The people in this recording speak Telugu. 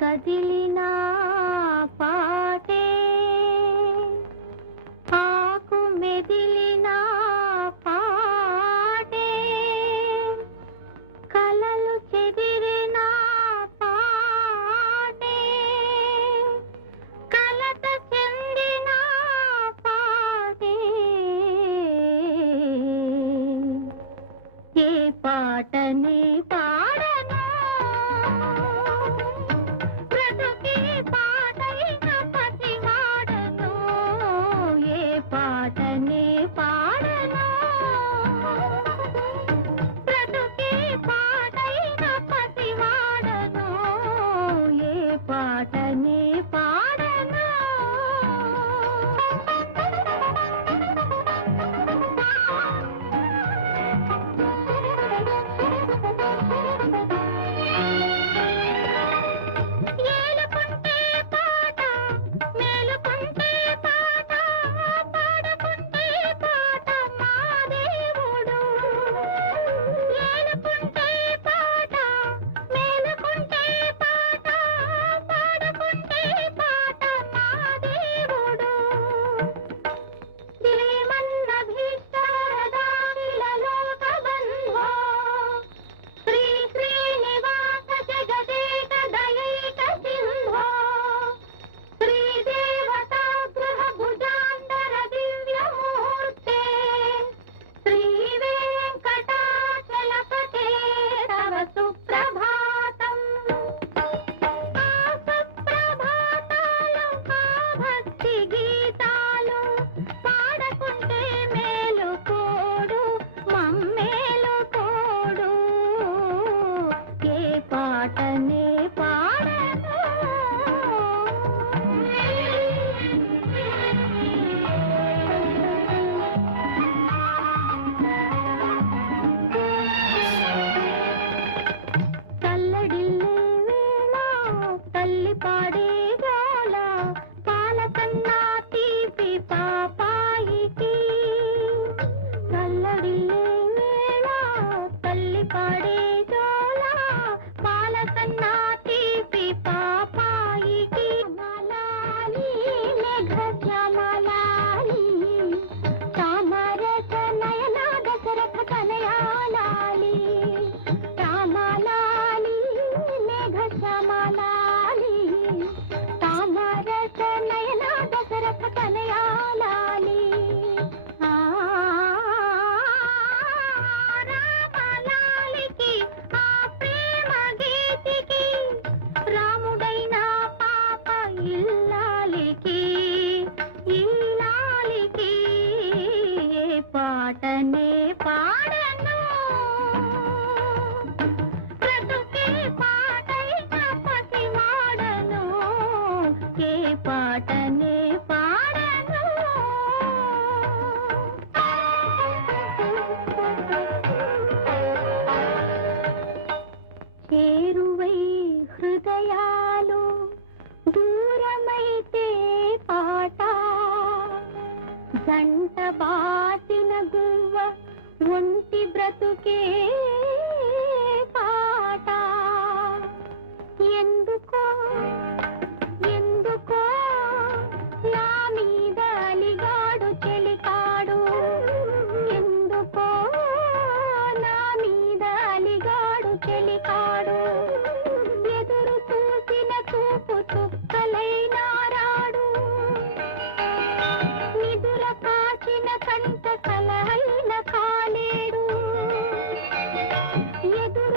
కదిలినా పాటే ఆకు మెదిలినా పాటే కలలు చెదిరినా పాటే కలత చెందిన పాటే ఏ పాటని పాడను బ్రతుకే పాటైన పసివాడను ఏ పాటని పాడను బ్రతుకే పాటైన పసివాడను ఏ పాటని పాడను ఏలుకుంటే పాట మేలుకుంటే పాట పాడుకుంటే పాట మా దేవుడు ఏలుకుంటే పాట మేలుకుంటే పాట పాడుకుంటే పాట మా దేవుడు శ్రీమన్న భీష్టారదాఖిల లోకబంధో శ్రీ శ్రీనివాస జగదేక దయైక సింధో శ్రీదేవతాగృహ భుజాంతర దివ్యమూర్తే శ్రీ వెంకటాచలపతే తవ సుప్రభాతం ఆ సుప్రభాతాలు ఆ భక్తి గీతాలు పాడకుంటే మేలు కోడు మమ్మేలు కోడు ఏ పాటనే పాడను తల్లడిల్లే వేళ తల్లి పాడే గోల పాలకన్నా తీపి పాపాయికి తల్లడిల్లే వేళ తల్లి పాడే గోల పాలకన్నా తీపి పాపాయికి మలాలి మేఘ శ్యామలాలి తామరస నయన దశరథ కనయాలాలి రామలాలి మేఘ శ్యామలాలి తామరస నయన దశరథ కనయాలాలి రామలాలికి ఆ ప్రేమ గీతికి రాముడైన పాప ఇల్లాలికి ఇల్లాలికి ఏ పాటనే పాడను బ్రతుకే పాటైన పసివాడను ఏ పాటనే పాడను చేరువై హృదయాలు దూరమైతే పాట జంట బాసిన గువ్వ ఒంటి బ్రతుకే పాట ఎందుకో ఎందుకో నా మీద అలిగాడు చెలికాడు ఎందుకో నా మీద అలిగాడు చెలికాడు ఎదురు చూసిన చూపు చుక్కలైనారాడు నిదుర కాచిన కంట కలహైన కాలేడు ఎదురు